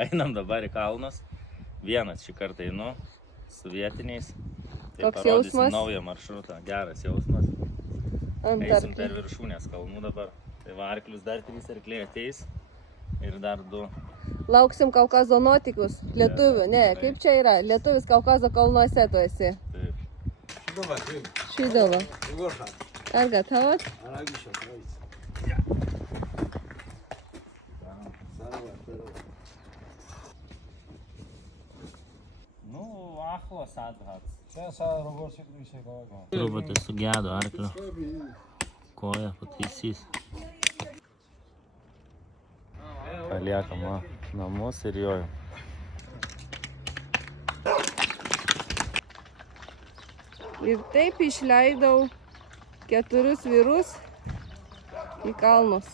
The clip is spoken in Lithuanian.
Einam dabar į kalnus. Vienas šį kartą einu su vietiniais. Tai Koks parodysim jausmas? naują maršrutą. Geras jausmas. Ant Eisim per arklių. viršūnės kalnų dabar. Tai va, arklius dar 3 arkliai ateis. Ir dar 2. Lauksim Kaukazo nuotykius. Lietuvių. Ne, Taip. kaip čia yra? Lietuvis Kaukazo kalnuose tu esi. Taip. Šydolo. Erga, tavas? Nu, ahlos athats. Čia Truputį sugedo arklio. Koja pataisys. Paliekam va, namus ir jojam. Ir taip išleidau 4 vyrus į kalnus.